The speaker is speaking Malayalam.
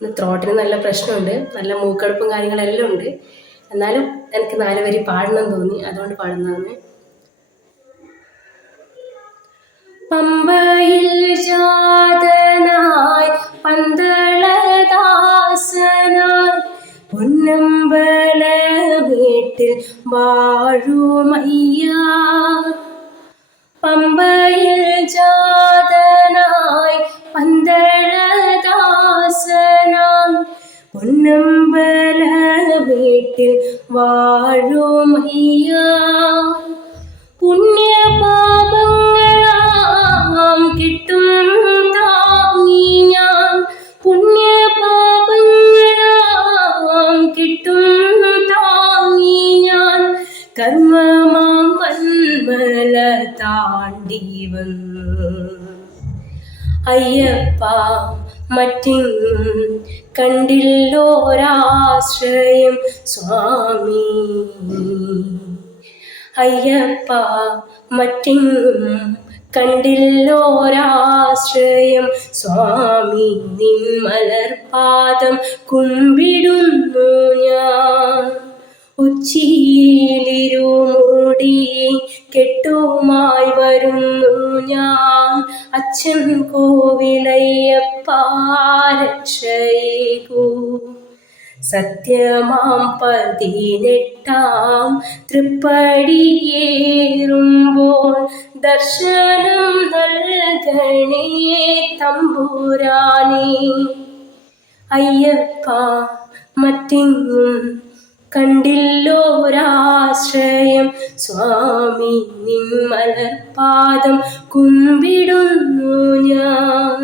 ഇന്ന് ത്രോട്ടിന് നല്ല പ്രശ്നമുണ്ട്, നല്ല മൂക്കടുപ്പും കാര്യങ്ങളെല്ലാം ഉണ്ട്. എന്നാലും എനിക്ക് 4 വരി പാടണം തോന്നി, അതുകൊണ്ട് പാടുന്നതാണ്. പമ്പയിൽ ജാതനായി പന്തളദാസനായി പൊന്നമ്പല വീട്ടിൽ വാഴുമയ്യ. പമ്പയിൽ ജാതനായി പന്തളദാസനായി പൊന്നമ്പല വീട്ടിൽ വാഴുമയ്യ. പുണ്യപാപങ്ങളാം കിട്ടും താങ്ങി ഞാൻ, പുണ്യപാപങ്ങളാം കിട്ടും താങ്ങി ഞാൻ, കർമ്മമാം വന്മല താണ്ടി വന്നു. അയ്യപ്പ മറ്റെങ്ങും കണ്ടില്ലോരാശ്രയം സ്വാമി. അയ്യപ്പ മറ്റെങ്ങും കണ്ടില്ലോരാശ്രയം സ്വാമി. നിൻ മലർപാദം കുമ്പിടുന്നു ഞാൻ. ഉച്ചിയിലിരുമൂടി കെട്ടുമായി വരുന്നു ഞാൻ. അച്ഛൻ കോവിലയ്യപ്പ രക്ഷയേകൂ. സത്യമാം 18 തൃപ്പടിയേറുമ്പോൾ ദർശനം നൽകണേ തമ്പുരാനേ. അയ്യപ്പ മറ്റെങ്ങും കണ്ടില്ലോരാശ്രയം സ്വാമി. നിൻ മലർപാദം കുമ്പിടുന്നു ഞാൻ.